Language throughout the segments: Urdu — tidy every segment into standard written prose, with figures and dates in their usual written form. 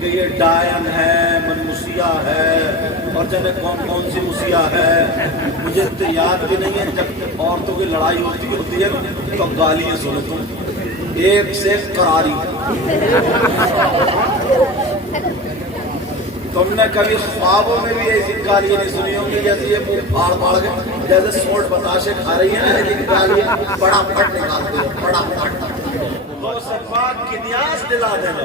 کہ یہ ڈائن ہے، منموسیہ ہے، اور جانے کون کون سی موسیہ ہے، مجھے تو یاد بھی نہیں ہے۔ جب عورتوں کی لڑائی ہوتی ہے تو گالیاں سنو تم ایک سے قراری۔ تم نے کبھی خوابوں میں بھی ایسی گالیاں نہیں سنی ہوں گی جیسے یہ منہ پھاڑ پھاڑ کے جیسے سوٹ بتاشے کھا رہی ہیں نا، یہ گالیاں بڑا پھٹ نکالتے ہیں، بڑا پھٹ۔ غوث پاک کی نیاز دلا دینا۔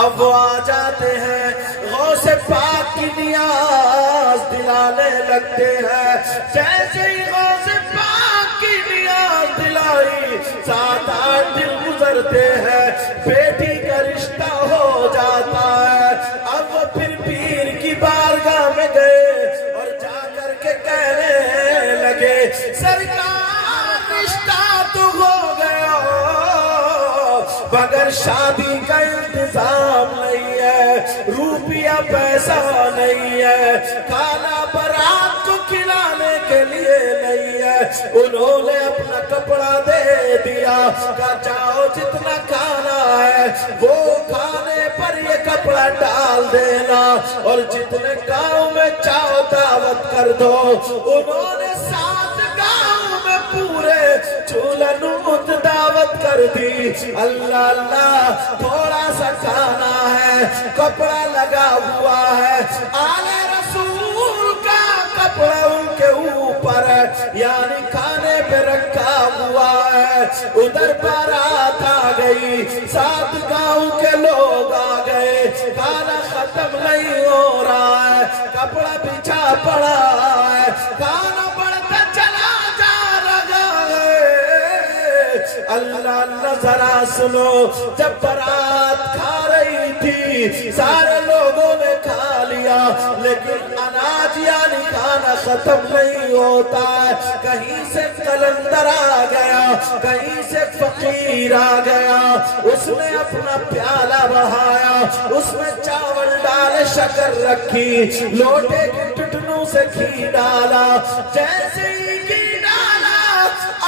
اب وہ آ جاتے ہیں، غوث پاک کی نیاز دلانے لگتے ہیں۔ جیسے ہی غوث پاک کی نیاز دلائی، 7-8 دن گزرتے ہیں، بیٹی کا رشتہ ہو جاتا ہے۔ اب وہ پھر پیر کی بارگاہ میں گئے اور جا کر کے کہنے لگے، سرکار رشتہ تو ہو گیا مگر شادی کا انتظام نہیں ہے، روپیہ پیسہ نہیں ہے، کھانا برات کو کھلانے کے لیے نہیں ہے۔ انہوں نے اپنا کپڑا دے دیا، کہا جاؤ جتنا کھانا ہے وہ کھانے پر یہ کپڑا ڈال دینا، اور جتنے گاؤں میں چاہو دعوت کر دو۔ انہوں نے 7 گاؤں میں پورے چولنوت دعوت کر دی۔ اللہ اللہ، تھوڑا سا کھانا ہے، کپڑا لگا ہوا ہے، آل رسول کا کپڑا ان کے اوپر ہے، یعنی کھانے پہ رکھا ہوا ہے۔ ادھر بارات آ گئی، 7 گاؤں کے لوگ آ گئے، کھانا ختم نہیں ہو رہا ہے، کپڑا بچھا پڑا ہے، کھانا بڑھتا چلا جا رہا ہے۔ اللہ اللہ، ذرا سنو، جب بارات کھا رہی تھی سارے لوگوں نے کھا لیا، لیکن اناج یعنی کھانا ختم نہیں ہوتا ہے۔ کہیں سے قلندر آ گیا، کہیں سے فقیر آ گیا، اس نے اپنا پیالہ بڑھایا، اس میں چاول ڈالے، شکر رکھی، لوٹے کے ٹٹنوں سے گھی ڈالا، جیسے ہی گھی ڈالا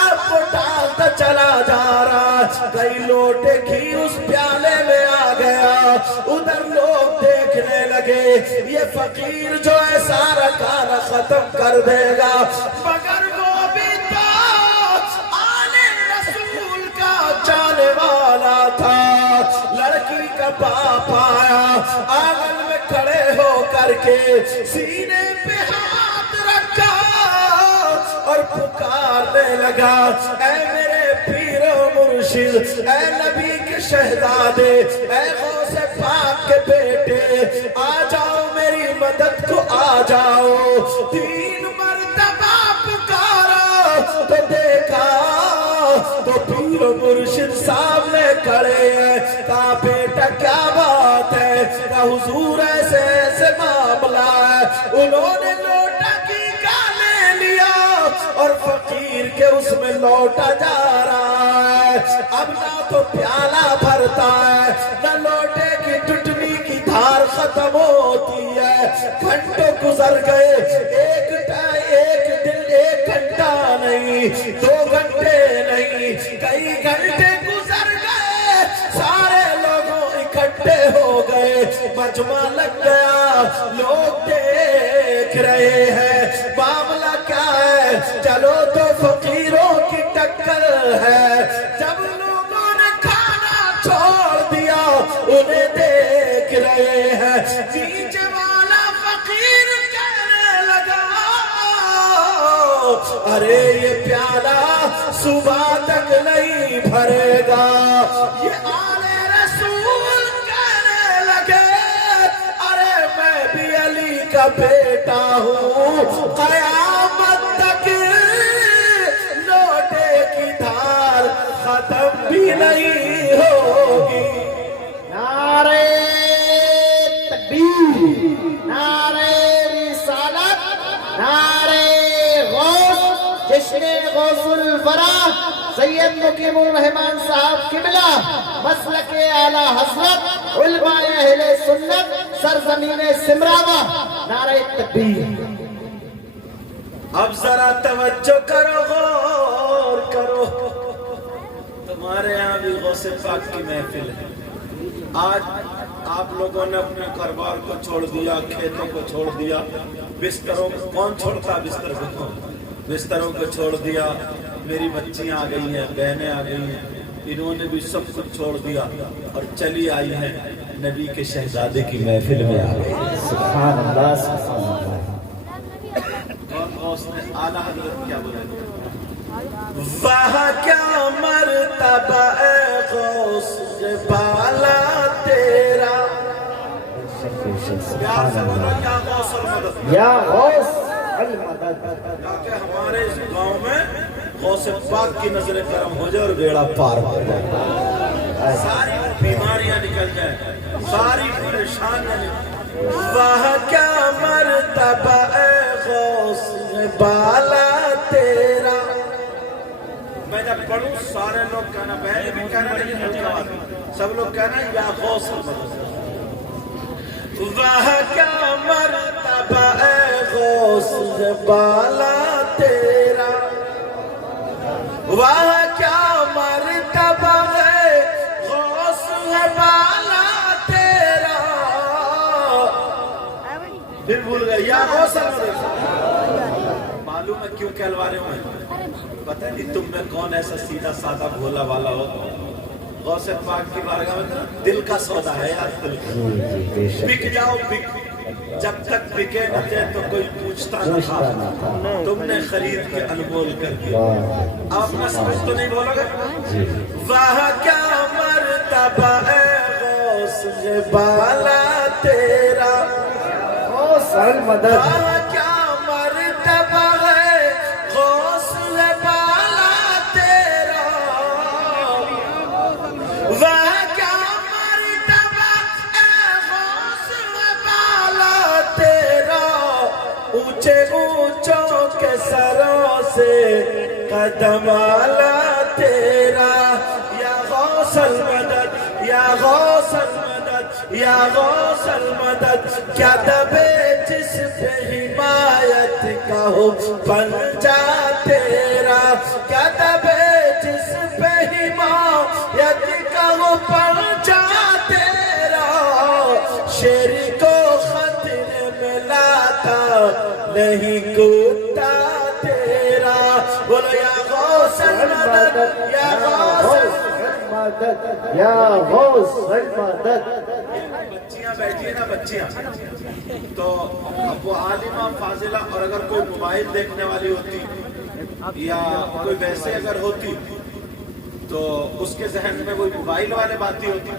اب وہ ڈالتا چلا جا رہا، کئی لوٹے گھی اس پیالے میں آ گیا۔ ادھر لوگ دیکھنے لگے، یہ فقیر جو ہے سارا کھانا ختم کر دے گا، مگر وہ بھی تو آل رسول کا جانے والا تھا۔ لڑکی کا باپ آیا، آنگن میں کھڑے ہو کر کے سینے پہ ہاتھ رکھا اور پکارنے لگا، اے میرے پیر و مرشد، اے نبی کے شہزادے، اے غوث پاک کے بیٹے، آ جاؤ میری مدد کو آ جاؤ۔ 3 مرتبہ پکارا تو دیکھا تو پیر و مرشد سامنے کھڑے ہیں۔ کہا بیٹا کیا بات ہے؟ کہا حضور ایسے ایسے معاملہ ہے۔ انہوں نے لوٹا کی گالے لیا اور فقیر کے اس میں لوٹا جا رہا ہے، اب نہ تو پیالہ بھرتا ہے، نہ لوٹے کی ٹٹنی کی دھار ختم ہوتی ہے۔ گھنٹوں گزر گئے، ایک دن 1 گھنٹہ نہیں، 2 گھنٹے نہیں، کئی گھنٹے گزر گئے، سارے لوگوں اکٹھے ہو گئے، مجمع لگ گیا، لوگ دیکھ رہے ہیں معاملہ کیا ہے۔ چلو تو فقیروں کی ٹکر ہے۔ جب لوگوں نے کھانا چھوڑ دیا، انہیں دیکھ رہے ہیں، نیچے والا فقیر کہنے لگا، ارے یہ پیالہ صبح تک نہیں بھرے گا۔ یہ آل رسول کہنے لگے، ارے میں بھی علی کا بیٹا ہوں، قیامت تک لوٹے کی دھار ختم بھی نہیں ہوگی۔ نعرہ تکبیر، نعرہ رسالت، نعرہ غوث، جشن غوث الورا سید مقیم الرحمان صاحب قبلہ، مسلک اعلی حضرت، علماء اہل سنت، سرزمین سمراوہ، نعرہ تکبیر۔ اب ذرا توجہ کرو، غور کرو، تمہارے یہاں بھی غوث پاک کی محفل ہے۔ آج آپ لوگوں نے اپنے کاروبار کو چھوڑ دیا, کھیتوں کو چھوڑ دیا, بستروں کو کون چھوڑتا بستر کو, بستروں کو چھوڑ دیا. میری بچیاں آ گئی ہیں, بہنیں آ گئی ہیں, انہوں نے بھی سب کچھ چھوڑ دیا اور چلی آئی ہیں نبی کے شہزادے کی محفل میں آ گئی. سبحان اللہ سبحان اللہ. اور اس نے اعلیٰ حضرت کیا بولا, واہ کیا مرتبہ اے غوث بالا تیرا. پیار سے بولو یا غوث المدد, یا غوث المدد. تاکہ ہمارے اس گاؤں میں غوث پاک کی نظر کرم ہو جائے اور بیڑا پار ہو جائے, ساری بیماریاں نکل جائیں, ساری پریشانیاں نکل. واہ کیا مرتبہ اے غوث بالا تیرا. میں جب پڑھوں سارے لوگ کہنا, بہن بھی کہنا, لیکن ہلکا بات سب لوگ کہنا یا غوث المدد. واہ کیا مرتبہ اے غوث بالا تیرا, واہ کیا مرتبہ ہے غوث بالا تیرا. پھر بھول گئے یا غوث المدد. معلوم ہے کیوں کہلوا رہے ہوں, پتہ نہیں تم میں کون ایسا سیدھا سادہ بھولا والا ہو. غوث پاک کی بارگاہ میں دل کا سودا ہے یار, دل کا بک جاؤ, بک, جب تک بکے نہ جائے تو کوئی پوچھتا نہ تھا, تم نے خرید کے انمول کر دیا. آپ نہ سمجھ تو نہیں بولو گے. واہ کیا مرتبہ اے غوث بالا تیرا, غوث المدد. واہ کیا مرتبہ ہے غوث بالا تیرا, واہ کیا مرتبہ اے غوث بالا تیرا. اونچے اونچوں کے سروں سے قدم آلا تیرا. یا غوث المدد یا غوث المدد یا غوث المدد. کیا دبے جس پہ حمایت کا ہو پنجا تیرا, کیا دبے جس پہ حمایت کا ہو پنجا تیرا. شیر کو خطرے میں لاتا نہیں کتا تیرا. بولو یا غوث المدد یا غوث المدد یا غوث المدد. بچیاں بیٹھی ہیں نا, بچیاں تو اب وہ عالمہ فاضلہ, اور اگر کوئی موبائل دیکھنے والی ہوتی یا کوئی ویسے اگر ہوتی تو اس کے ذہن میں کوئی موبائل والے باتیں ہوتی,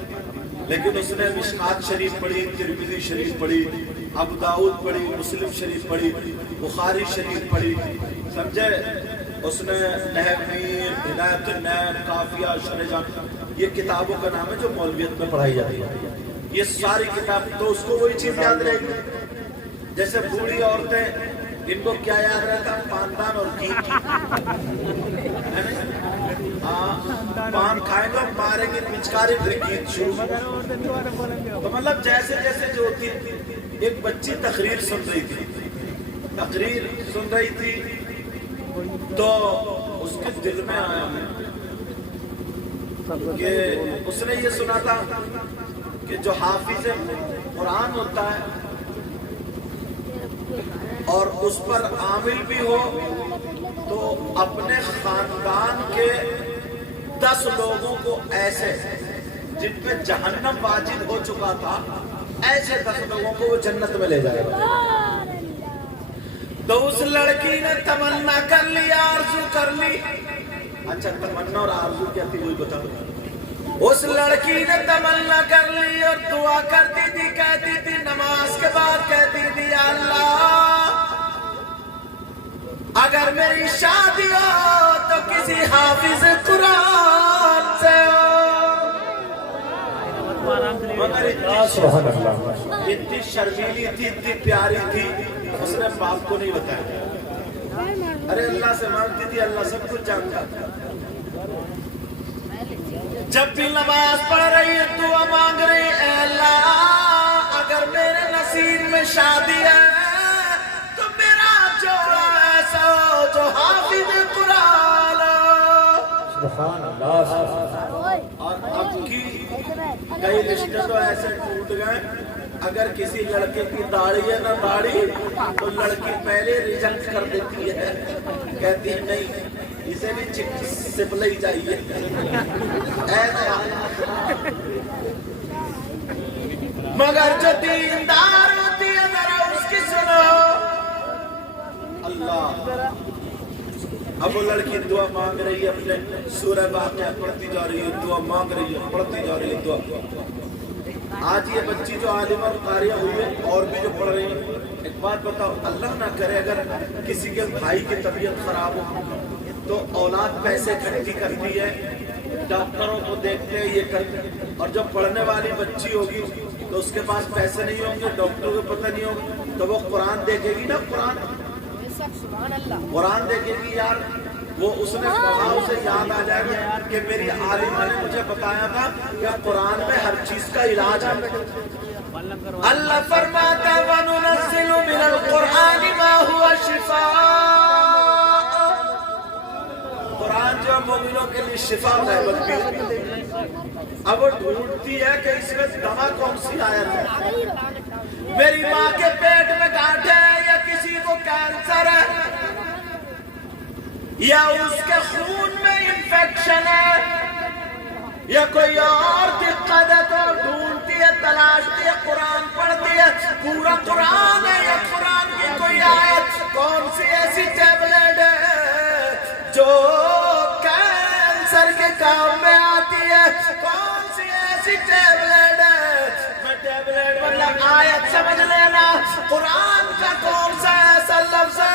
لیکن اس نے مشکات شریف پڑھی, ترمذی شریف پڑھی, ابو داؤد پڑھی, مسلم شریف پڑھی, بخاری شریف پڑھی, سمجھے. اس نے نحو میر, ہدایت النحو, قافیہ, شرح جامع, یہ کتابوں کا نام ہے جو مولویت میں پڑھائی جاتی ہے. یہ ساری کتاب, تو اس کو وہی چیز یاد رہے گی. جیسے بوڑھی عورتیں, ان کو کیا یاد رہتا, پاندان اور گھی. پان کھائیں گے ماریں گے پچکاری, پھر گیت شروع. تو مطلب جیسے جیسے جو ہوتی, ایک بچی تقریر سن رہی تھی, تو اس کے دل میں آیا کہ اس نے یہ سنا تھا کہ جو حافظ قرآن ہوتا ہے اور اس پر عامل بھی ہو, تو اپنے خاندان کے 10 لوگوں کو ایسے جن پہ جہنم واجب ہو چکا تھا, ایسے 10 لوگوں کو وہ جنت میں لے جائے گا. تو اس لڑکی نے تمنا کر لی, آرزو کر لی. اچھا, تمنا اور آرزو کیا تھی وہی بتا دو. اس لڑکی نے تمنا کر لی اور دعا کرتی تھی, کہتی تھی نماز کے بعد, کہتی تھی یا اللہ اگر میری شادی ہو تو کسی حافظ قرآن سے ہو. مگر اتنی شرمیلی تھی, اتنی پیاری تھی, اس نے باپ کو نہیں بتایا. ارے اللہ سے مانگتی تھی, اللہ سب کچھ جانتا تھا. جب بھی نماز پڑھ رہی ہے, دعا مانگ رہی, اے اللہ اگر میرے نصیب میں شادی ہے تو میرا جوڑا ایسا ہو جو حافظ قرآن ہو. سبحان اللہ. اور اب کی کئی رشتے تو ایسے ٹوٹ گئے، اگر کسی لڑکے کی داڑھی ہے نہ داڑھی تو لڑکی پہلے ریجیکٹ کر دیتی ہے، کہتی ہے نہیں اسے بھی چپ سپلے ہی چاہیے، ایسے مگر جو دیندار ہوتی ہے ذرا اس کی سنو اللہ۔ اب وہ لڑکی دعا مانگ رہی ہے، اپنے سورہ واقعہ پڑھتی جا رہی ہے، دعا مانگ رہی ہے، پڑھتی جا رہی ہے دعا۔ آج یہ بچی جو عالمہ قاریہ ہوئی ہے اور بھی جو پڑھ رہی ہے، ایک بات بتاؤ، اللہ نہ کرے اگر کسی کے بھائی کی طبیعت خراب ہو تو اولاد پیسے اکٹھی کرتی ہے، ڈاکٹروں کو دیکھتے ہیں، یہ کرتے ہیں، اور جب پڑھنے والی بچی ہوگی تو اس کے پاس پیسے نہیں ہوں گے، ڈاکٹر کو پتہ نہیں ہوگا، تو وہ قرآن دیکھے گی نا، قرآن دیکھے گی یار، وہ اس نے پڑھا، اسے یاد آ جائے گا کہ میری عالمہ نے مجھے بتایا تھا کہ قرآن میں ہر چیز کا علاج ہے۔ اللہ فرماتا ہے وَنُنَزِّلُ مِنَ الْقُرْآنِ مَا هُوَ شِفَاءٌ، قرآن جو مومنوں کے لیے شفا رحمت بھی ہوتی ہے۔ اب وہ ڈھونڈتی ہے کہ اس میں دوا کون سی آیت ہے، میری ماں کے پیٹ میں گانٹھ ہے یا کسی کو کینسر ہے یا اس کے خون میں انفیکشن ہے یا کوئی اور دقت ہے، تو ڈھونڈتی ہے، تلاشتی ہے، قرآن پڑھتی ہے، پورا قرآن ہے یا قرآن کی کوئی آیت، کون سی ایسی ٹیبلٹ ہے جو کینسر کے کام میں آتی ہے، کون سی ایسی ٹیبلٹ ہے، میں ٹیبلٹ مطلب آیت سمجھ لینا، قرآن کا کون سا ایسا لفظ ہے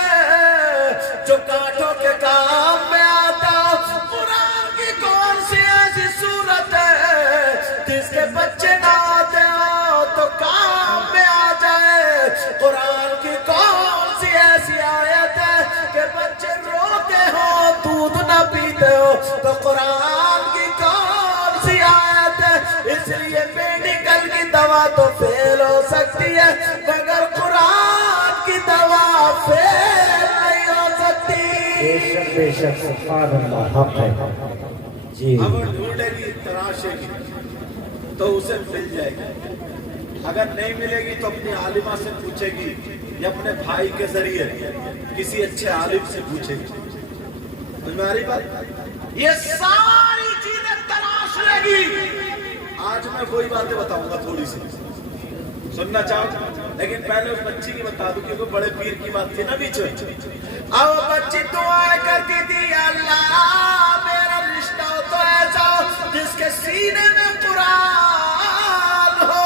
جو کانٹوں کے کام میں آتا، قرآن کی کون سی ایسی صورت ہے جس کے بچے نہ آتے ہو تو کام میں آ جائے، قرآن کی کون سی ایسی آیت ہے کہ بچے روتے ہو دودھ نہ پیتے ہو تو قرآن کی کون سی آیت ہے، اس لیے میڈیکل کی دوا تو فیل ہو سکتی ہے مگر قرآن کی دوا فیل نہیں ہو سکتی۔ بے شک سبحان اللہ، حق ہے جی۔ اب ڈھونڈے گی، تراشے گی تو اسے مل جائے گی، اگر نہیں ملے گی تو اپنی عالمہ سے پوچھے گی یا اپنے بھائی کے ذریعے کسی اچھے عالم سے پوچھے گی، تمہاری بات یہ ساری چیزیں تلاش لے گی۔ آج میں وہی باتیں بتاؤں گا، تھوڑی سی سننا چاہو، لیکن پہلے اس بچی کی بتا دوں کیونکہ بڑے پیر کی بات تھی نا بیچ میں۔ اب بچی دعائیں کرتی تھی، یا اللہ میرا رشتہ ہو تو ایسا ہو جس کے سینے میں قرآن ہو۔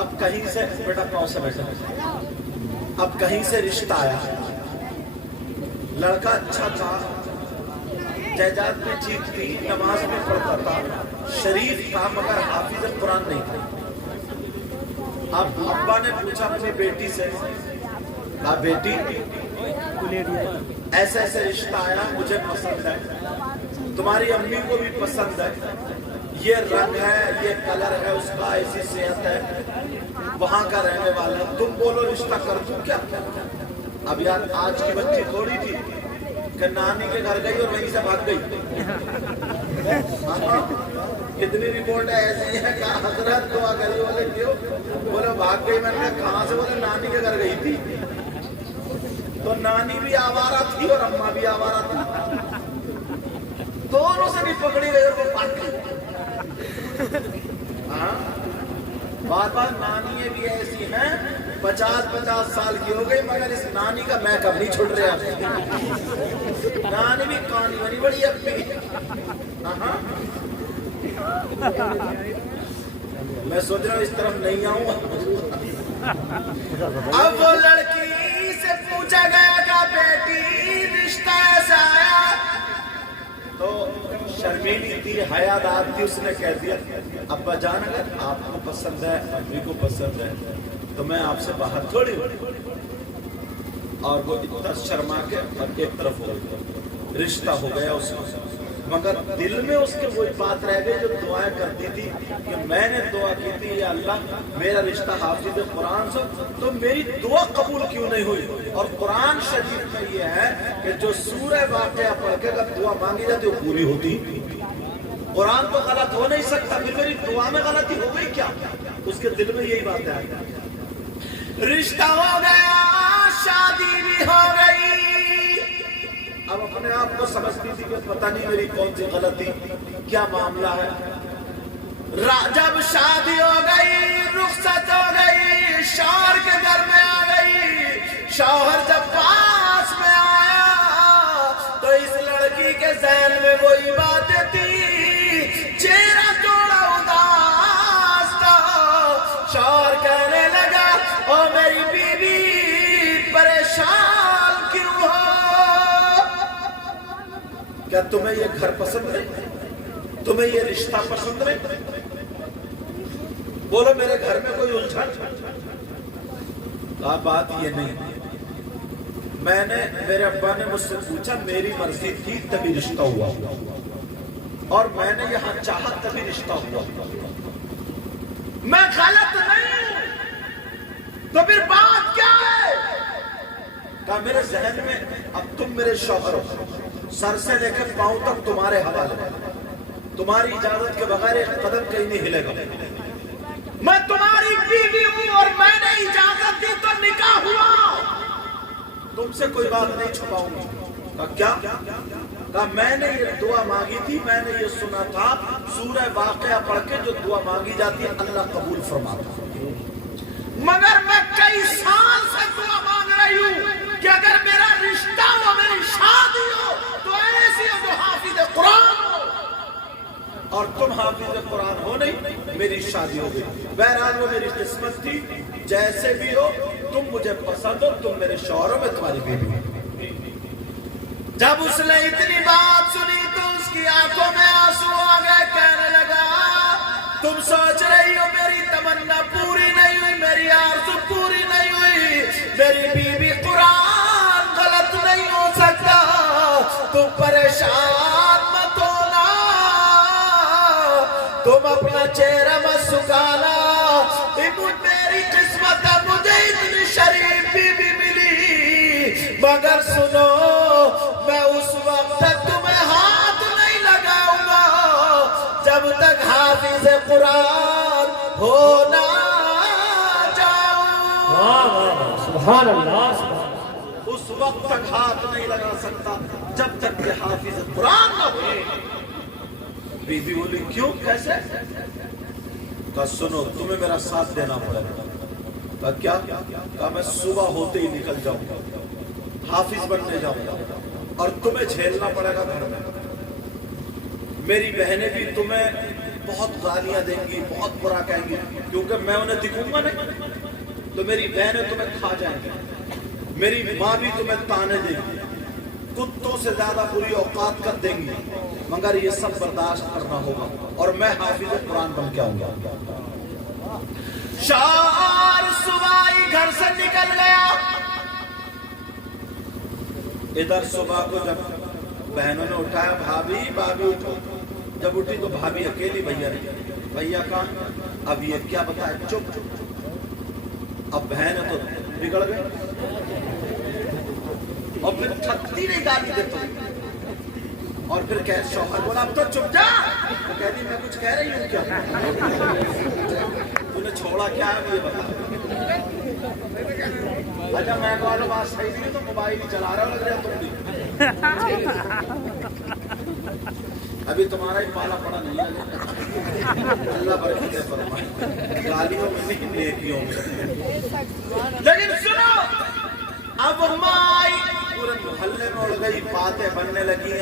اب کہیں سے بیٹا پاؤں سے بیٹھا، اب کہیں سے رشتہ آیا، لڑکا اچھا تھا، جائیداد میں ٹھیک تھی، نماز میں پڑھتا تھا، شریف تھا مگر حافظ قرآن نہیں تھا۔ اب ابا نے پوچھا اپنی بیٹی سے، کہا بیٹی ایسے ایسے رشتہ آیا، مجھے پسند ہے، تمہاری امی کو بھی پسند ہے، یہ رنگ ہے، یہ کلر ہے اس کا، ایسی صحت ہے، وہاں کا رہنے والا، تم بولو رشتہ کر دوں کیا؟ اب یار آج کی بچی تھوڑی تھی کہ نانی کے گھر گئی اور وہیں سے بھاگ گئی، کتنی رپورٹ ایسی ہے کہ حضرت دعا کری، بولے کیوں؟ بولے بھاگ گئی، میں نے کہاں سے؟ بولے نانی کے گھر گئی تھی، تو نانی بھی آوارہ تھی اور اماں بھی آوارہ تھی، دونوں سے بھی پکڑی گئی اور وہ بھاگ گئی۔ بات بات نانی بھی ایسی ہیں 50 سال کی ہو گئی مگر اس نانی کا میں کب نہیں چھوڑ رہا، نانی بھی کہانی بنی بڑی اپنی۔ میں سوچ رہا ہوں اس طرف نہیں آؤں۔ اب وہ لڑکی سے پوچھا گیا کہ بیٹی رشتہ ایسا آیا، تو شرمیلی تھی، حیادار تھی، اس نے کہہ دیا ابا جان اگر آپ کو پسند ہے، امی کو پسند ہے تو میں آپ سے باہر تھوڑی ہوں، اور وہ اتنا شرما کے ایک طرف ہو گیا، رشتہ ہو گیا اس کا، مگر دل میں اس کے وہی بات رہ گئی جو دعائیں کرتی تھی کہ میں نے دعا کی تھی یا اللہ میرا رشتہ حافظ قرآن سے، تو میری دعا قبول کیوں نہیں ہوئی؟ اور قرآن شریف میں یہ ہے کہ جو سورہ واقعہ پڑھ کے اگر دعا مانگی جاتی وہ پوری ہوتی، قرآن تو غلط ہو نہیں سکتا، پھر میری دعا میں غلطی ہو گئی کیا؟ اس کے دل میں یہی بات ہے، رشتہ ہو گیا، شادی بھی ہو گئی، اب اپنے آپ کو سمجھتی تھی کہ پتہ نہیں میری کون سی غلطی، کیا معاملہ ہے۔ جب شادی ہو گئی، رخصت ہو گئی، شوہر کے گھر میں آ گئی، شوہر جب پاس میں آیا تو اس لڑکی کے ذہن میں وہی باتیں تھی، چہرہ تھوڑا اداس تھا۔ شوہر کہنے لگا، او میری بیوی پریشان کیوں ہو؟ کیا تمہیں یہ گھر پسند ہے؟ تمہیں یہ رشتہ پسند ہے؟ بولو میرے گھر میں کوئی الجھن؟ بات یہ نہیں، میرے ابا نے مجھ سے پوچھا، میری مرضی تھی تبھی رشتہ ہوا، اور میں نے یہاں چاہت تبھی رشتہ ہوا، میں غلط نہیں ہوں، تو پھر بات کیا ہے؟ کہا میرے ذہن میں اب تم میرے شوہر ہو، سر سے لے کر پاؤں تک تمہارے حوالے، تمہاری اجازت کے بغیر ایک قدم کہیں نہیں ہلے گا، میں تمہاری بیوی ہوں اور میں نے اجازت دی تو نکاح ہوا، تم سے کوئی بات نہیں چھپاؤں گی۔ کہا کیا؟ کہا میں نے یہ دعا مانگی تھی، میں نے یہ سنا تھا سورہ واقعہ پڑھ کے جو دعا مانگی جاتی ہے اللہ قبول فرماتا ہے، مگر میں کئی سال سے دعا مانگ رہی ہوں کہ اگر میرا رشتہ ہو، میری شادی ہو تو ایسی ہو جو حافظ قرآن ہو، اور تم حافظ قرآن ہو نہیں، میری شادی ہو گئی۔ بہرحال وہ میری قسمت تھی، جیسے بھی ہو تم مجھے پسند ہو، تم میرے شوہر ہو، میں تمہاری بیوی ہوں۔ جب اس نے اتنی بات سنی تو اس کی آنکھوں میں آنسو آ گئے، کہنے لگا تم سوچ رہی ہو میری تمنا پوری نہیں ہوئی، میری آرزو پوری نہیں ہوئی، میری بیوی قرآن غلط نہیں ہو سکتا، تم پریشان مت ہونا، تم اپنا چہرہ مت سکھانا، میری قسمت ہے مجھے اتنی شریف بیوی ملی، مگر سنو میں اس وقت تک تمہیں ہاتھ نہیں لگاؤں گا جب تک حافظ قرآن ہونا جاؤں، سبحان اللہ، اس وقت تک ہاتھ نہیں لگا سکتا جب تک کہ حافظ قرآن نہ ہو۔ بیوی بولی کیوں، کیسے؟ کہا سنو تمہیں میرا ساتھ دینا پڑے گا۔ کہا کیا؟ کہا میں صبح ہوتے ہی نکل جاؤں گا، حافظ بننے جاؤں گا، اور تمہیں جھیلنا پڑے گا گھر میں، میری بہنیں بھی تمہیں بہت گالیاں دیں گی، بہت برا کہیں گی، کیونکہ میں انہیں دکھوں گا نہیں، تو میری بہنیں تمہیں کھا جائیں گی، میری ماں بھی تمہیں تانے دے گی، کتوں سے زیادہ بری اوقات کر دیں گی، مگر یہ سب برداشت کرنا ہوگا، اور میں حافظ قرآن بن کے آؤں گا۔ شوہر صبح ہی گھر سے نکل گیا، ادھر صبح کو جب بہنوں نے اٹھایا، بھابھی بھابھی اٹھو، جب اٹھی تو بھابھی اکیلی، بھیا نہیں، بھیا کہاں؟ اب یہ کیا بتایا، چپ چپ، اب بہنیں تو بگڑ گئے، اور پھر تھکتی نہیں گالی دیتا، اور پھر شوہر بولا اب تو چپ جا، تو کہتی میں کچھ کہہ رہی ہوں کیا؟ تُونے چھوڑا کیا ہے مجھے بتا۔ اچھا میں کہا بات صحیح نہیں تو موبائل ہی چلا رہا ہو لگ رہا تم بھی، ابھی تمہارا ہی پالا پڑا نہیں ہے، اللہ برکت فرمائے، گالیوں میں نہیں نیکیوں میں۔ لیکن سنو، اب مائی پورے محلے میں اڑ گئی، باتیں بننے لگی،